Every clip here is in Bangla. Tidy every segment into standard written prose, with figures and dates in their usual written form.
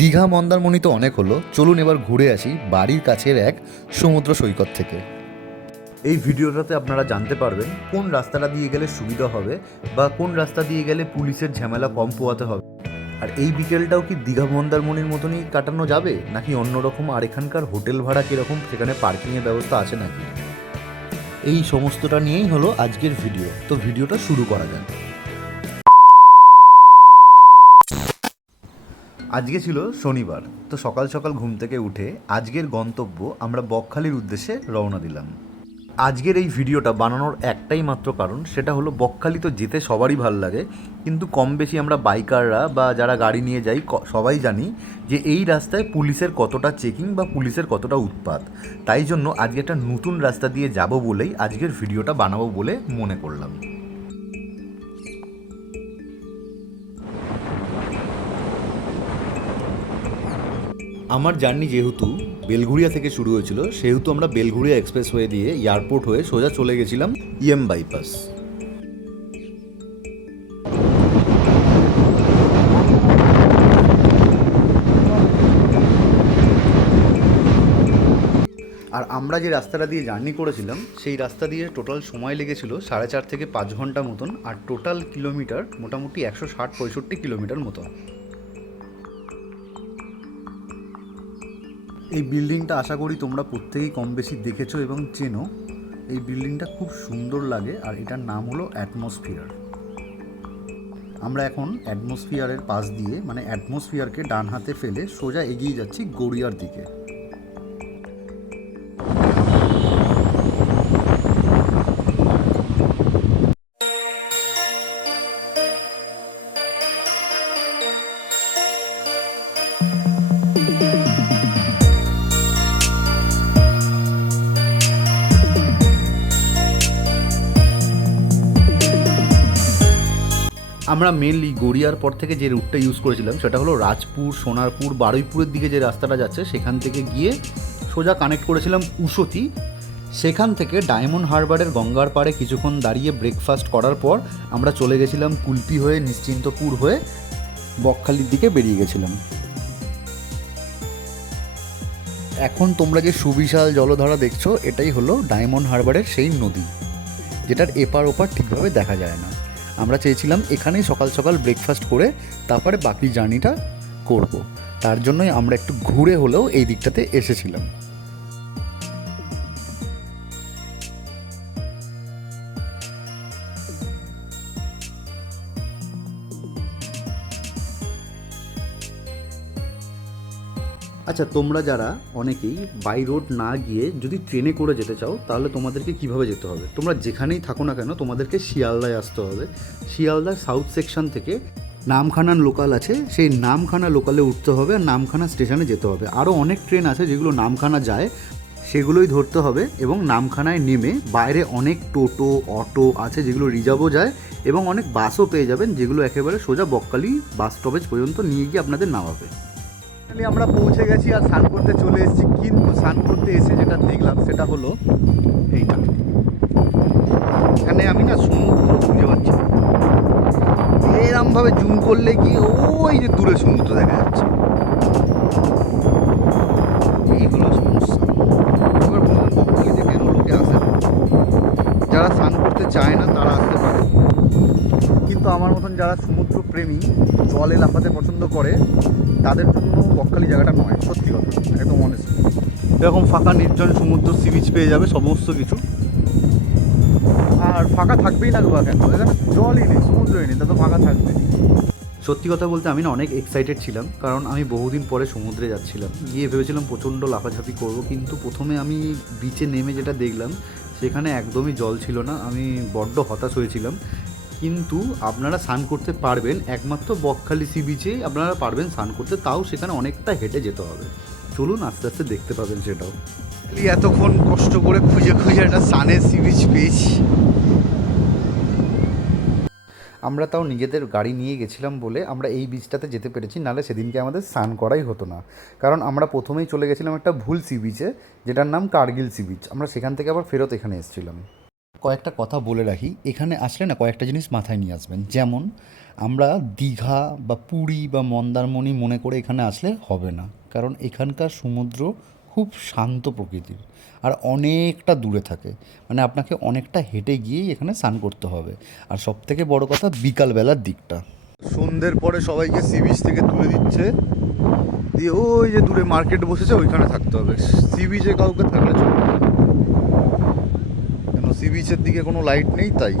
দীঘা মন্দারমণি তো অনেক হলো, চলুন এবার ঘুরে আসি বাড়ির কাছের এক সমুদ্র সৈকত থেকে। এই ভিডিওটাতে আপনারা জানতে পারবেন কোন রাস্তাটা দিয়ে গেলে সুবিধা হবে বা কোন রাস্তা দিয়ে গেলে পুলিশের ঝামেলা কম পোয়াতে হবে। আর এই বিকেলটাও কি দীঘা মন্দারমণির মতনই কাটানো যাবে, নাকি অন্যরকম, আর এখানকার হোটেল ভাড়া কীরকম, সেখানে পার্কিংয়ের ব্যবস্থা আছে নাকি, এই সমস্তটা নিয়েই হলো আজকের ভিডিও। তো ভিডিওটা শুরু করা যাক। আজকে ছিল শনিবার, তো সকাল সকাল ঘুম থেকে উঠে আজকের গন্তব্য আমরা বকখালির উদ্দেশ্যে রওনা দিলাম। আজকের এই ভিডিওটা বানানোর একটাই মাত্র কারণ, সেটা হলো বকখালি তো যেতে সবারই ভাল লাগে, কিন্তু কম বেশি আমরা বাইকাররা বা যারা গাড়ি নিয়ে যাই সবাই জানি যে এই রাস্তায় পুলিশের কতটা চেকিং বা পুলিশের কতটা উৎপাত। তাই জন্য আজকে একটা নতুন রাস্তা দিয়ে যাব বলেই আজকের ভিডিওটা বানাবো বলে মনে করলাম। আমার জার্নি যেহেতু বেলঘুরিয়া থেকে শুরু হয়েছিল, সেহেতু আমরা বেলঘুরিয়া এক্সপ্রেসওয়ে দিয়ে এয়ারপোর্ট হয়ে সোজা চলে গেছিলাম বাইপাস। আর আমরা যে রাস্তাটা দিয়ে জার্নি করেছিলাম সেই রাস্তা দিয়ে টোটাল সময় লেগেছিল 4.5 থেকে 5 ঘন্টা মতন, আর টোটাল কিলোমিটার মোটামুটি 160-65 কিলোমিটার মতো। এই বিল্ডিংটা আশা করি তোমরা প্রত্যেকেই কম বেশি দেখেছো এবং চেনো। এই বিল্ডিংটা খুব সুন্দর লাগে, আর এটার নাম হলো অ্যাটমসফিয়ার। আমরা এখন অ্যাটমসফিয়ারের পাশ দিয়ে, মানে অ্যাটমসফিয়ারকে ডান হাতে ফেলে সোজা এগিয়ে যাচ্ছি গড়িয়ার দিকে। আমরা মেনলি গড়িয়ার পর থেকে যে রুটটা ইউজ করেছিলাম সেটা হলো রাজপুর, সোনারপুর, বারুইপুরের দিকে যে রাস্তাটা যাচ্ছে সেখান থেকে গিয়ে সোজা কানেক্ট করেছিলাম উষতি। সেখান থেকে ডায়মন্ড হারবারের গঙ্গার পাড়ে কিছুক্ষণ দাঁড়িয়ে ব্রেকফাস্ট করার পর আমরা চলে গেছিলাম কুলপি হয়ে, নিশ্চিন্তপুর হয়ে বকখালির দিকে বেরিয়ে গেছিলাম। এখন তোমরা যে সুবিশাল জলধারা দেখছো, এটাই হলো ডায়মন্ড হারবারের সেই নদী, যেটার এপার ওপার ঠিকভাবে দেখা যায় না। আমরা চেয়েছিলাম এখানেই সকাল সকাল ব্রেকফাস্ট করে তারপরে বাকি জার্নিটা করব। তার জন্যই আমরা একটু ঘুরে হলেও এই দিকটাতে এসেছিলাম। আচ্ছা, তোমরা যারা অনেকেই বাই রোড না গিয়ে যদি ট্রেনে করে যেতে চাও, তাহলে তোমাদেরকে কিভাবে যেতে হবে? তোমরা যেখানেই থাকো না কেন, তোমাদেরকে শিয়ালদায় আসতে হবে। শিয়ালদার সাউথ সেকশন থেকে নামখানা লোকাল আছে, সেই নামখানা লোকালে উঠতে হবে আর নামখানা স্টেশনে যেতে হবে। আরও অনেক ট্রেন আছে যেগুলো নামখানা যায়, সেগুলোই ধরতে হবে। এবং নামখানায় নেমে বাইরে অনেক টোটো, অটো আছে যেগুলো রিজার্ভও যায়, এবং অনেক বাসও পেয়ে যাবেন যেগুলো একেবারে সোজা বকখালি বাস স্টপেজ পর্যন্ত নিয়ে গিয়ে আপনাদের নামাবে। আমরা পৌঁছে গেছি আর স্নান করতে চলে এসেছি, কিন্তু স্নান করতে এসে যেটা দেখলাম সেটা হলো এইটা। এখানে আমি না সমুদ্র খুঁজে পাচ্ছি না, এরমভাবে জুম করলে কি ওই যে দূরে সমুদ্র দেখা যাচ্ছে। এই হলো সমস্যা। এবার বললাম বকখালিতে কেন লোকে আসে না, যারা স্নান করতে চায় না তারা আসতে পারে, কিন্তু আমার মতন যারা সমুদ্র প্রেমী, জলে লাফাতে পছন্দ করে, তাদের জন্য বকখালি জায়গাটা নয়। সত্যি কথা, একদম অনেস্ট। এরকম ফাঁকা নির্জন সমুদ্র, সি বিচ পেয়ে যাবে, সমস্ত কিছু। আর ফাঁকা থাকবেই না বা কেন, এখানে জলই নেই, সমুদ্রই নেই, তা তো ফাঁকা থাকবে। সত্যি কথা বলতে আমি না অনেক এক্সাইটেড ছিলাম, কারণ আমি বহুদিন পরে সমুদ্রে যাচ্ছিলাম। গিয়ে ভেবেছিলাম প্রচণ্ড লাফাঝাপি করব, কিন্তু প্রথমে আমি বিচে নেমে যেটা দেখলাম সেখানে একদমই জল ছিল না। আমি বড্ড হতাশ হয়েছিলাম। কিন্তু আপনারা স্নান করতে পারবেন একমাত্র বকখালি সি বিচেই আপনারা পারবেন স্নান করতে, তাও সেখানে অনেকটা হেঁটে যেতে হবে। চলুন আস্তে আস্তে দেখতে পাবেন সেটাও। এতক্ষণ কষ্ট করে খুঁজে খুঁজে একটা স্নানের সি বিচ পেয়েছি। আমরা তাও নিজেদের গাড়ি নিয়ে গেছিলাম বলে আমরা এই বিচটাতে যেতে পেরেছি, নাহলে সেদিনকে আমাদের স্নান করাই হতো না। কারণ আমরা প্রথমেই চলে গেছিলাম একটা ভুল সি বিচে, যেটার নাম কার্গিল সি বিচ। আমরা সেখান থেকে আবার ফেরত এখানে এসেছিলাম। কয়েকটা কথা বলে রাখি, এখানে আসলে না কয়েকটা জিনিস মাথায় নিয়ে আসবেন। যেমন আমরা দীঘা বা পুরী বা মন্দারমণি মনে করে এখানে আসলে হবে না, কারণ এখানকার সমুদ্র খুব শান্ত প্রকৃতির আর অনেকটা দূরে থাকে। মানে আপনাকে অনেকটা হেঁটে গিয়েই এখানে স্নান করতে হবে। আর সবথেকে বড় কথা বিকালবেলার দিকটা, সন্ধ্যের পরে সবাইকে সি বিচ থেকে তুলে দিচ্ছে, দিয়ে ওই যে দূরে মার্কেট বসেছে ওইখানে থাকতে হবে। সি বিচে কাউকে থাকলে চলবে না, কেন সি বিচের দিকে কোনো লাইট নেই তাই।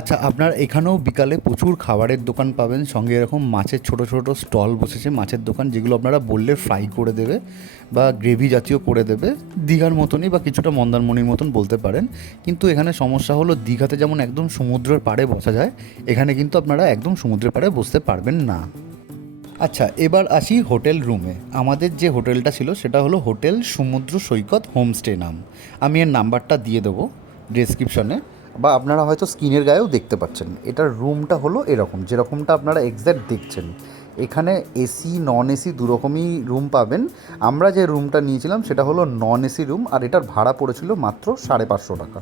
আচ্ছা, আপনার এখানেও বিকালে প্রচুর খাবারের দোকান পাবেন, সঙ্গে এরকম মাছের ছোট ছোট স্টল বসেছে, মাছের দোকান, যেগুলো আপনারা বললে ফ্রাই করে দেবে বা গ্রেভি জাতীয় করে দেবে। দীঘার মতনই বা কিছুটা মন্দারমণির মতন বলতে পারেন। কিন্তু এখানে সমস্যা হলো, দীঘাতে যেমন একদম সমুদ্রের পাড়ে বসা যায়, এখানে কিন্তু আপনারা একদম সমুদ্রের পাড়ে বসতে পারবেন না। আচ্ছা, এবার আসি হোটেল রুমে। আমাদের যে হোটেলটা ছিল সেটা হলো হোটেল সমুদ্র সৈকত হোমস্টে নাম। আমি এর নাম্বারটা দিয়ে দেবো ডেসক্রিপশনে, বা আপনারা হয়তো স্ক্রিনের গায়েও দেখতে পাচ্ছেন। এটার রুমটা হলো এরকম, যেরকমটা আপনারা এক্স্যাক্ট দেখছেন। এখানে এসি নন এসি দুরকমই রুম পাবেন। আমরা যে রুমটা নিয়েছিলাম সেটা হলো নন এসি রুম, আর এটার ভাড়া পড়েছিল মাত্র 550 টাকা।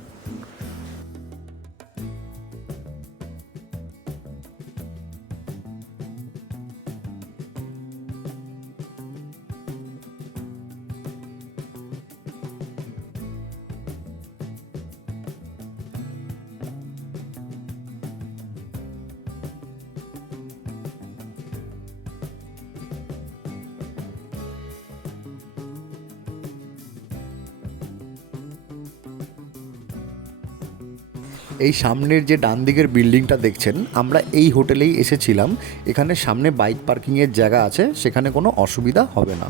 এই সামনের যে ডান দিকের বিল্ডিংটা দেখছেন, আমরা এই হোটেলেই এসেছিলাম। এখানে সামনে বাইক পার্কিংয়ের জায়গা আছে, সেখানে কোনো অসুবিধা হবে না।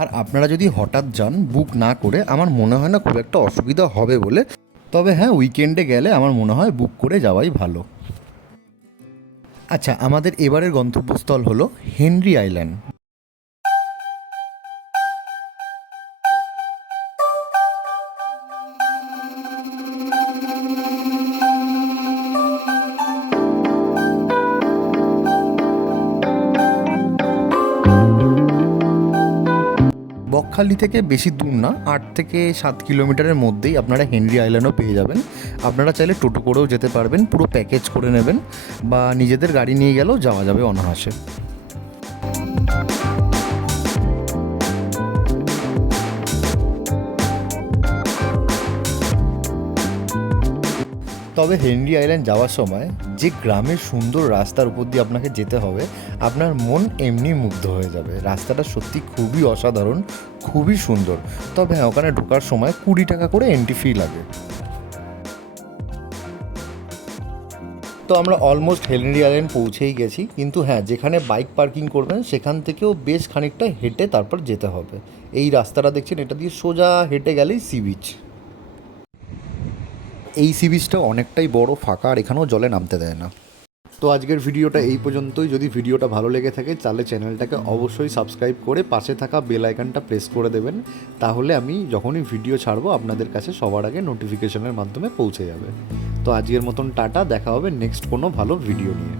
আর আপনারা যদি হঠাৎ যান বুক না করে, আমার মনে হয় না খুব একটা অসুবিধা হবে বলে। তবে হ্যাঁ, উইকেন্ডে গেলে আমার মনে হয় বুক করে যাওয়াই ভালো। আচ্ছা, আমাদের এবারের গন্তব্যস্থল হলো হেনরি আইল্যান্ড। বকখালি থেকে বেশি দূর না, 8 থেকে 7 কিলোমিটারের মধ্যেই আপনারা হেনরি আইল্যান্ডও পেয়ে যাবেন। আপনারা চাইলে টোটো করেও যেতে পারবেন, পুরো প্যাকেজ করে নেবেন, বা নিজেদের গাড়ি নিয়ে গেলেও যাওয়া যাবে অনায়াসে। তবে হেনরি আইল্যান্ড যাওয়ার সময় যে গ্রামের সুন্দর রাস্তার উপর দিয়ে আপনাকে যেতে হবে, আপনার মন এমনি মুগ্ধ হয়ে যাবে। রাস্তাটা সত্যি খুবই অসাধারণ, খুবই সুন্দর। তবে হ্যাঁ, ওখানে ঢোকার সময় 20 টাকা করে এন্ট্রি ফি লাগে। তো আমরা অলমোস্ট হেনরি আইল্যান্ড পৌঁছেই গেছি, কিন্তু হ্যাঁ, যেখানে বাইক পার্কিং করবেন সেখান থেকেও বেশ খানিকটা হেঁটে তারপর যেতে হবে। এই রাস্তাটা দেখছেন, এটা দিয়ে সোজা হেঁটে গেলেই সি বিচ। এই সি বিচটা অনেকটাই বড়, ফাঁকা, আর এখানেও জলে নামতে দেয় না। তো আজকের ভিডিওটা এই পর্যন্তই। যদি ভিডিওটা ভালো লেগে থাকে তাহলে চ্যানেলটাকে অবশ্যই সাবস্ক্রাইব করে পাশে থাকা বেল আইকনটা প্রেস করে দেবেন। তাহলে আমি যখনই ভিডিও ছাড়বো আপনাদের কাছে সবার আগে নোটিফিকেশনের মাধ্যমে পৌঁছে যাবে। তো আজকের মতন টাটা, দেখা হবে নেক্সট কোনো ভালো ভিডিও নিয়ে।